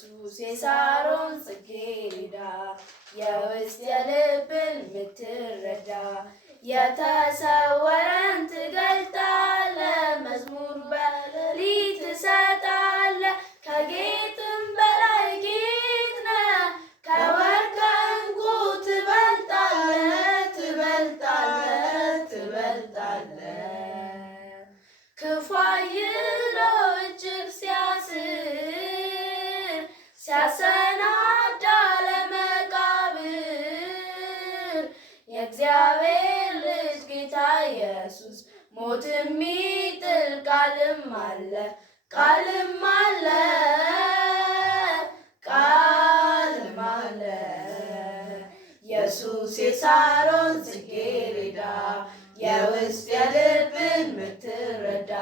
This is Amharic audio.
ኢየሱስ የሳሮን ጽጌረዳ የውስጥ የልብን ምትረዳ የተሰወረን ትገልጣለህ መዝሙር በሌሊት ትሰጣለህ ከጌጥም በላይ ጌጥ ነህ ከወርቅ ከዕንቁ ትበልጣለህ ክፉ አይሎ እጅግ ሲያሰናዳ ለመቃብር የእግዚአብሔር ልጅ ጌታ ኢየሱስ ሞት የሚጥል ቃልም አለ ኢየሱስ የሳሮን ጽጌረዳ የውስጥ የልብን ምትረዳ